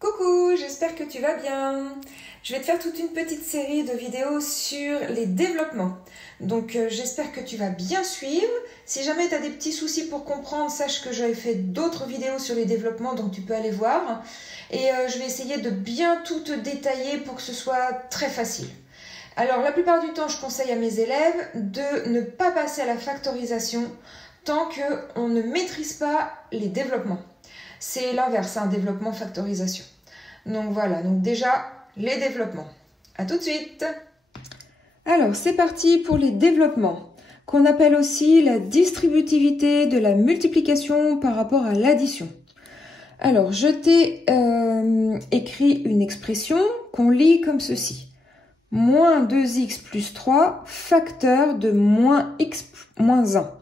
Coucou, j'espère que tu vas bien. Je vais te faire toute une petite série de vidéos sur les développements. Donc j'espère que tu vas bien suivre. Si jamais tu as des petits soucis pour comprendre, sache que j'avais fait d'autres vidéos sur les développements, donc tu peux aller voir. Et je vais essayer de bien tout te détailler pour que ce soit très facile. Alors la plupart du temps, je conseille à mes élèves de ne pas passer à la factorisation tant qu'on ne maîtrise pas les développements. C'est l'inverse, un développement factorisation. Donc voilà, donc déjà, les développements. À tout de suite. Alors, c'est parti pour les développements, qu'on appelle aussi la distributivité de la multiplication par rapport à l'addition. Alors, je t'ai écrit une expression qu'on lit comme ceci. Moins 2x plus 3, facteur de moins x moins 1.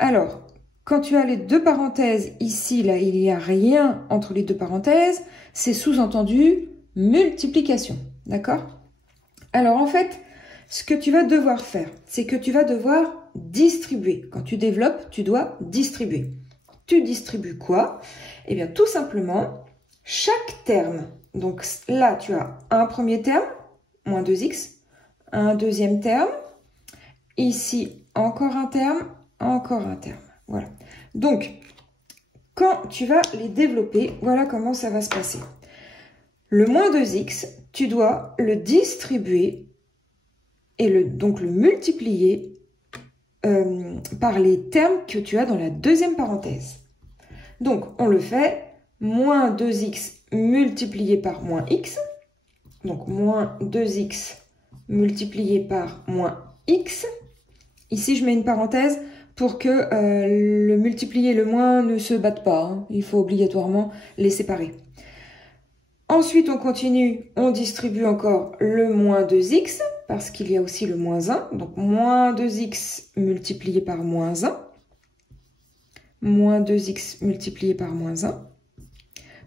Alors, quand tu as les deux parenthèses, ici, là, il n'y a rien entre les deux parenthèses, c'est sous-entendu multiplication, d'accord? Alors, en fait, ce que tu vas devoir faire, c'est que tu vas devoir distribuer. Quand tu développes, tu dois distribuer. Tu distribues quoi? Eh bien, tout simplement, chaque terme. Donc là, tu as un premier terme, moins 2x, un deuxième terme, ici, encore un terme, encore un terme. Voilà. Donc, quand tu vas les développer, voilà comment ça va se passer. Le moins 2x, tu dois le distribuer et donc le multiplier par les termes que tu as dans la deuxième parenthèse. Donc, on le fait, moins 2x multiplié par moins x. Donc, moins 2x multiplié par moins x. Ici, je mets une parenthèse pour que le multiplié et le moins ne se battent pas. Hein. Il faut obligatoirement les séparer. Ensuite, on continue, on distribue encore le moins 2x, parce qu'il y a aussi le moins 1. Donc, moins 2x multiplié par moins 1. Moins 2x multiplié par moins 1.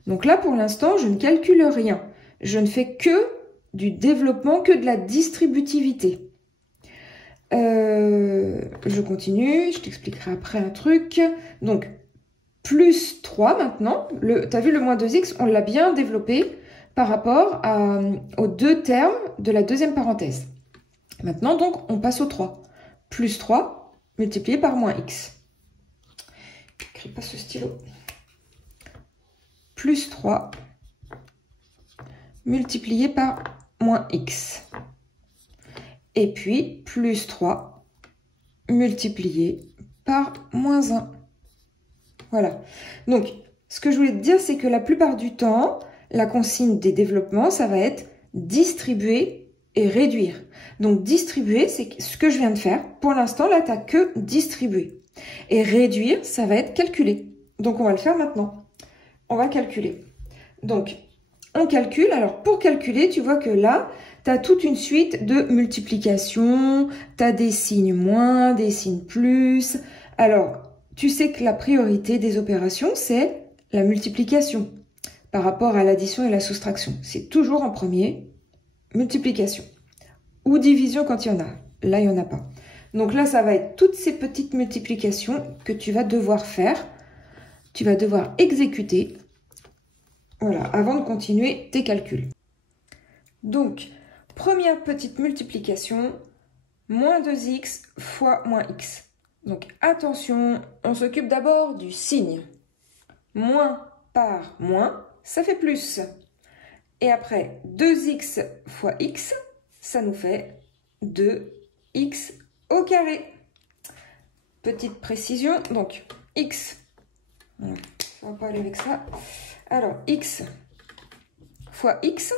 Donc là, pour l'instant, je ne calcule rien. Je ne fais que du développement, que de la distributivité. Je continue, je t'expliquerai après un truc. Donc, plus 3 maintenant. Tu as vu le moins 2x, on l'a bien développé par rapport aux deux termes de la deuxième parenthèse. Maintenant, donc, on passe au 3. Plus 3 multiplié par moins x. Je n'écris pas ce stylo. Plus 3 multiplié par moins x. Et puis, plus 3 multiplié par moins 1. Voilà. Donc, ce que je voulais te dire, c'est que la plupart du temps, la consigne des développements, ça va être distribuer et réduire. Donc, distribuer, c'est ce que je viens de faire. Pour l'instant, là, tu n'as que distribuer. Et réduire, ça va être calculer. Donc, on va le faire maintenant. On va calculer. Donc, on calcule. Alors, pour calculer, tu vois que là, tu as toute une suite de multiplication, tu as des signes moins, des signes plus. Alors, tu sais que la priorité des opérations, c'est la multiplication par rapport à l'addition et la soustraction. C'est toujours en premier, multiplication. Ou division quand il y en a. Là, il n'y en a pas. Donc là, ça va être toutes ces petites multiplications que tu vas devoir faire. Tu vas devoir exécuter. Voilà, avant de continuer tes calculs. Donc, première petite multiplication, moins 2x fois moins x. Donc, attention, on s'occupe d'abord du signe. Moins par moins, ça fait plus. Et après, 2x fois x, ça nous fait 2x au carré. Petite précision, donc x, on va pas aller avec ça. Alors, x fois x,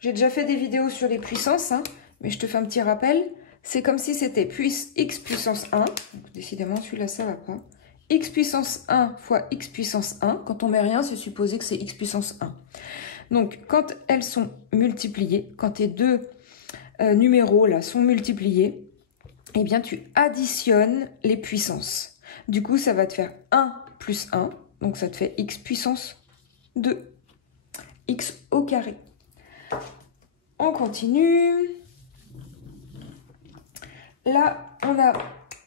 j'ai déjà fait des vidéos sur les puissances, hein, mais je te fais un petit rappel. C'est comme si c'était x puissance 1. Donc, décidément, celui-là, ça va pas. X puissance 1 fois x puissance 1. Quand on met rien, c'est supposé que c'est x puissance 1. Donc, quand elles sont multipliées, quand tes deux numéros là sont multipliés, eh bien, tu additionnes les puissances. Du coup, ça va te faire 1 plus 1. Donc, ça te fait x puissance 2. X au carré. On continue. Là, on a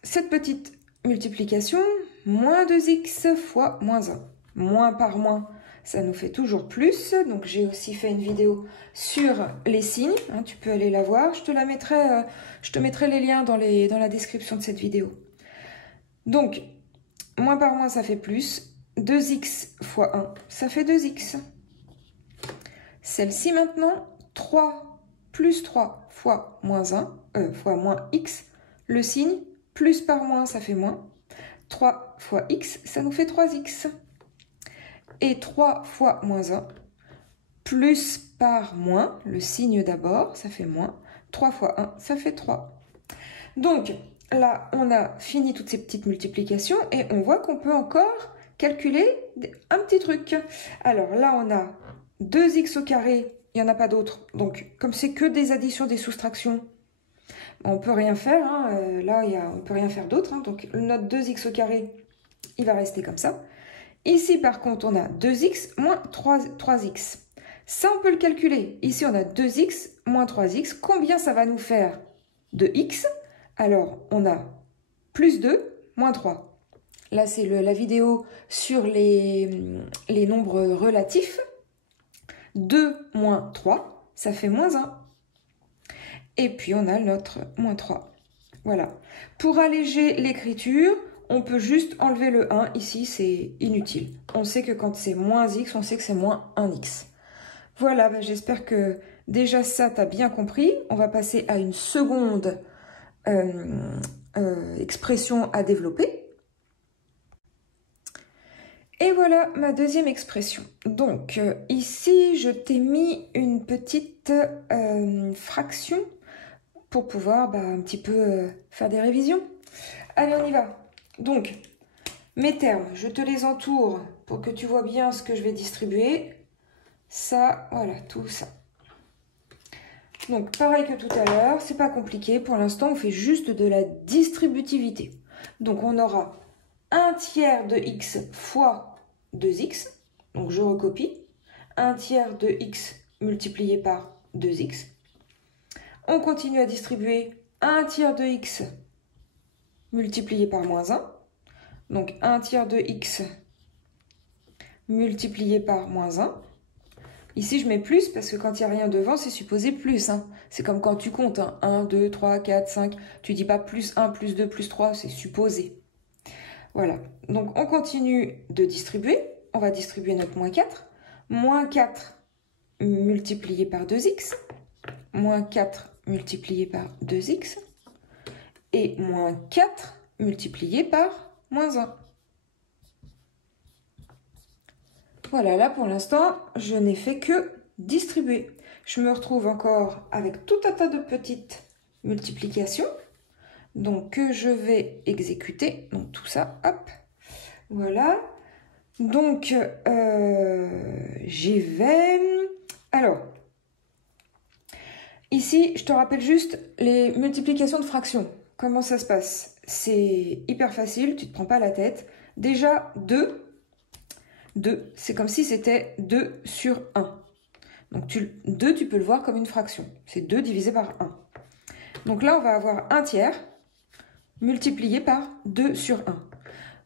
cette petite multiplication, moins 2x fois moins 1. Moins par moins, ça nous fait toujours plus. Donc j'ai aussi fait une vidéo sur les signes, hein, tu peux aller la voir. Je te mettrai les liens dans la description de cette vidéo. Donc, moins par moins, ça fait plus. 2x fois 1, ça fait 2x. Celle-ci maintenant, 3 plus 3 fois moins 1, fois moins x. Le signe, plus par moins, ça fait moins. 3 fois x, ça nous fait 3x. Et 3 fois moins 1, plus par moins, le signe d'abord, ça fait moins. 3 fois 1, ça fait 3. Donc, là, on a fini toutes ces petites multiplications et on voit qu'on peut encore calculer un petit truc. Alors là, on a 2x au carré, il n'y en a pas d'autres. Donc, comme c'est que des additions, des soustractions, on ne peut rien faire. Hein. Là, on ne peut rien faire d'autre. Hein. Donc, notre 2x au carré, il va rester comme ça. Ici, par contre, on a 2x moins 3x. Ça, on peut le calculer. Ici, on a 2x moins 3x. Combien ça va nous faire de x? Alors, on a plus 2 moins 3. Là, c'est la vidéo sur les nombres relatifs. 2 moins 3, ça fait moins 1. Et puis, on a notre moins 3. Voilà. Pour alléger l'écriture, on peut juste enlever le 1. Ici, c'est inutile. On sait que quand c'est moins x, on sait que c'est moins 1x. Voilà, ben, j'espère que déjà ça, tu as bien compris. On va passer à une seconde expression à développer. Et voilà ma deuxième expression. Donc ici, je t'ai mis une petite fraction pour pouvoir un petit peu faire des révisions. Allez, on y va. Donc, mes termes, je te les entoure pour que tu vois bien ce que je vais distribuer. Ça, voilà, tout ça. Donc, pareil que tout à l'heure, c'est pas compliqué. Pour l'instant, on fait juste de la distributivité. Donc, on aura 1 tiers de x fois 2x. Donc, je recopie. 1 tiers de x multiplié par 2x. On continue à distribuer 1 tiers de x multiplié par moins 1. Donc, 1 tiers de x multiplié par moins 1. Ici, je mets plus parce que quand il n'y a rien devant, c'est supposé plus. Hein. C'est comme quand tu comptes. Hein. 1, 2, 3, 4, 5. Tu dis pas plus 1, plus 2, plus 3. C'est supposé. Voilà. Donc, on continue de distribuer. On va distribuer notre moins 4. Moins 4 multiplié par 2x. Moins 4 multiplié par 2x. Et moins 4 multiplié par moins 1. Voilà, là pour l'instant, je n'ai fait que distribuer. Je me retrouve encore avec tout un tas de petites multiplications. Donc, que je vais exécuter. Donc, tout ça, hop. Voilà. Donc, j'y vais. Alors, ici, je te rappelle juste les multiplications de fractions. Comment ça se passe? C'est hyper facile, tu ne te prends pas la tête. Déjà, 2, c'est comme si c'était 2 sur 1. Donc 2, tu peux le voir comme une fraction. C'est 2 divisé par 1. Donc là, on va avoir 1 tiers multiplié par 2 sur 1.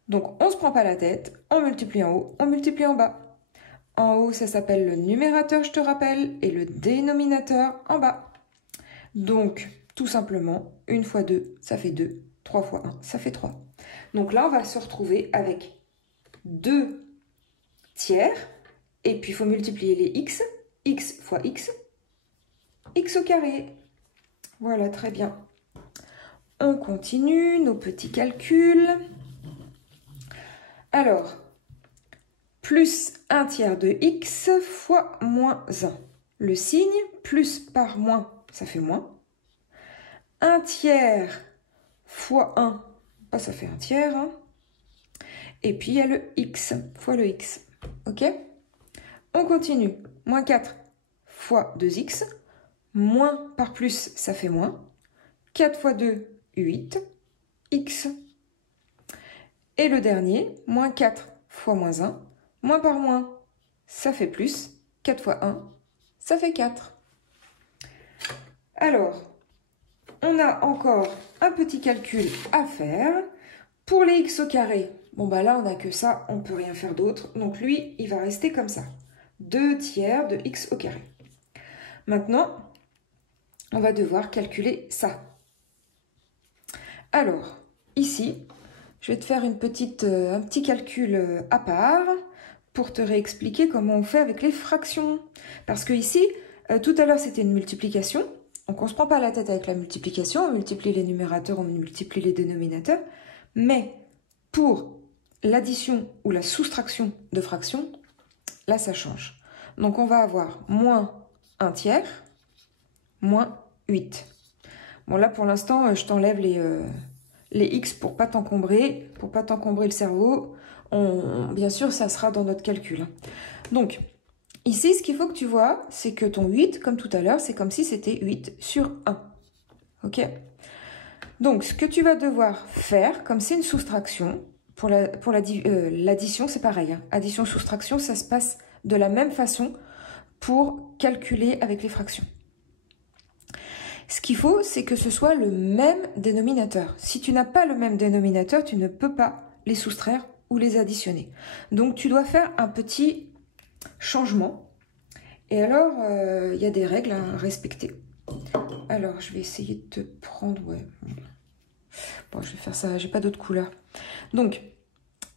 Donc on ne se prend pas la tête, on multiplie en haut, on multiplie en bas. En haut, ça s'appelle le numérateur, je te rappelle, et le dénominateur en bas. Donc, tout simplement, 1 fois 2, ça fait 2. 3 fois 1, ça fait 3. Donc là, on va se retrouver avec 2 tiers, et puis il faut multiplier les x fois x au carré. Voilà, très bien. On continue nos petits calculs. Alors, plus 1 tiers de x fois moins 1. Le signe, plus par moins, ça fait moins. 1 tiers fois 1, ça fait 1 tiers. Hein. Et puis, il y a le x fois le x. OK? On continue. Moins 4 fois 2x. Moins par plus, ça fait moins. 4 fois 2, 8. X. Et le dernier, moins 4 fois moins 1. Moins par moins, ça fait plus. 4 fois 1, ça fait 4. Alors, on a encore un petit calcul à faire. Pour les x au carré, Bon, bah là, on n'a que ça, on ne peut rien faire d'autre. Donc lui, il va rester comme ça. 2 tiers de x au carré. Maintenant, on va devoir calculer ça. Alors, ici, je vais te faire un petit calcul à part pour te réexpliquer comment on fait avec les fractions. Parce que ici, tout à l'heure, c'était une multiplication. Donc, on ne se prend pas la tête avec la multiplication. On multiplie les numérateurs, on multiplie les dénominateurs. Mais pour l'addition ou la soustraction de fractions, là, ça change. Donc, on va avoir moins 1 tiers, moins 8. Bon, là, pour l'instant, je t'enlève les x pour pas t'encombrer le cerveau. Bien sûr, ça sera dans notre calcul. Donc, ici, ce qu'il faut que tu vois, c'est que ton 8, comme tout à l'heure, c'est comme si c'était 8 sur 1. OK? Donc, ce que tu vas devoir faire, comme c'est une soustraction, pour l'addition, c'est pareil. Hein. Addition-soustraction, ça se passe de la même façon pour calculer avec les fractions. Ce qu'il faut, c'est que ce soit le même dénominateur. Si tu n'as pas le même dénominateur, tu ne peux pas les soustraire ou les additionner. Donc, tu dois faire un petit changement. Et alors, il y a des règles à respecter. Alors, je vais essayer de te prendre... Ouais. Bon, je vais faire ça, j'ai pas d'autre couleur. Donc,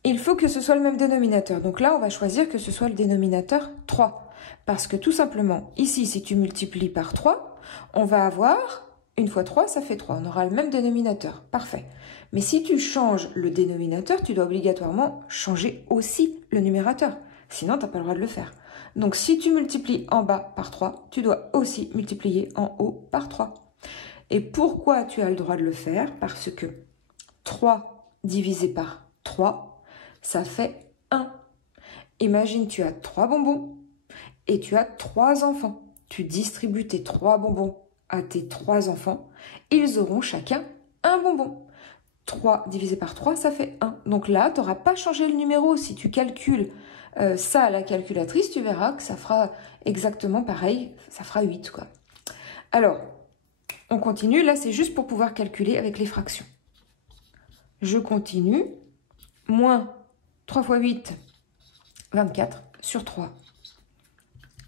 il faut que ce soit le même dénominateur. Donc là, on va choisir que ce soit le dénominateur 3. Parce que tout simplement, ici, si tu multiplies par 3, on va avoir, 1 fois 3, ça fait 3. On aura le même dénominateur. Parfait. Mais si tu changes le dénominateur, tu dois obligatoirement changer aussi le numérateur. Sinon, tu n'as pas le droit de le faire. Donc, si tu multiplies en bas par 3, tu dois aussi multiplier en haut par 3. Et pourquoi tu as le droit de le faire? Parce que 3 divisé par 3, ça fait 1. Imagine, tu as 3 bonbons et tu as 3 enfants. Tu distribues tes 3 bonbons à tes 3 enfants. Ils auront chacun un bonbon. 3 divisé par 3, ça fait 1. Donc là, tu n'auras pas changé le numéro. Si tu calcules ça à la calculatrice, tu verras que ça fera exactement pareil. Ça fera 8, quoi. Alors, on continue. Là, c'est juste pour pouvoir calculer avec les fractions. Je continue. Moins 3 fois 8, 24 sur 3.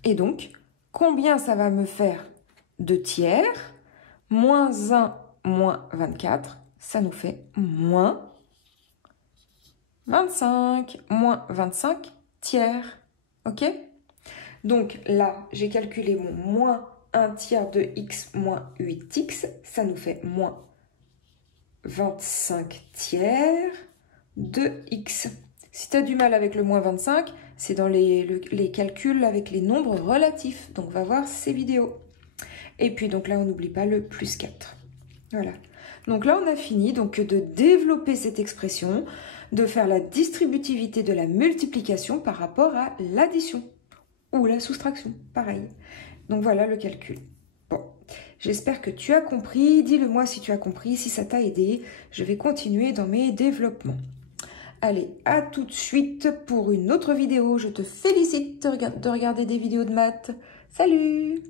Et donc, combien ça va me faire de tiers? Moins 1, moins 24, ça nous fait moins 25. Moins 25 tiers. OK? Donc là, j'ai calculé mon moins 1 tiers de x moins 8x. Ça nous fait moins 25 tiers de x. Si tu as du mal avec le moins 25, c'est dans les calculs avec les nombres relatifs. Donc, va voir ces vidéos. Et puis, donc là, on n'oublie pas le plus 4. Voilà. Donc là, on a fini donc, de développer cette expression, de faire la distributivité de la multiplication par rapport à l'addition ou la soustraction. Pareil. Donc, voilà le calcul. Bon, j'espère que tu as compris. Dis-le moi si tu as compris, si ça t'a aidé. Je vais continuer dans mes développements. Allez, à tout de suite pour une autre vidéo. Je te félicite de regarder des vidéos de maths. Salut!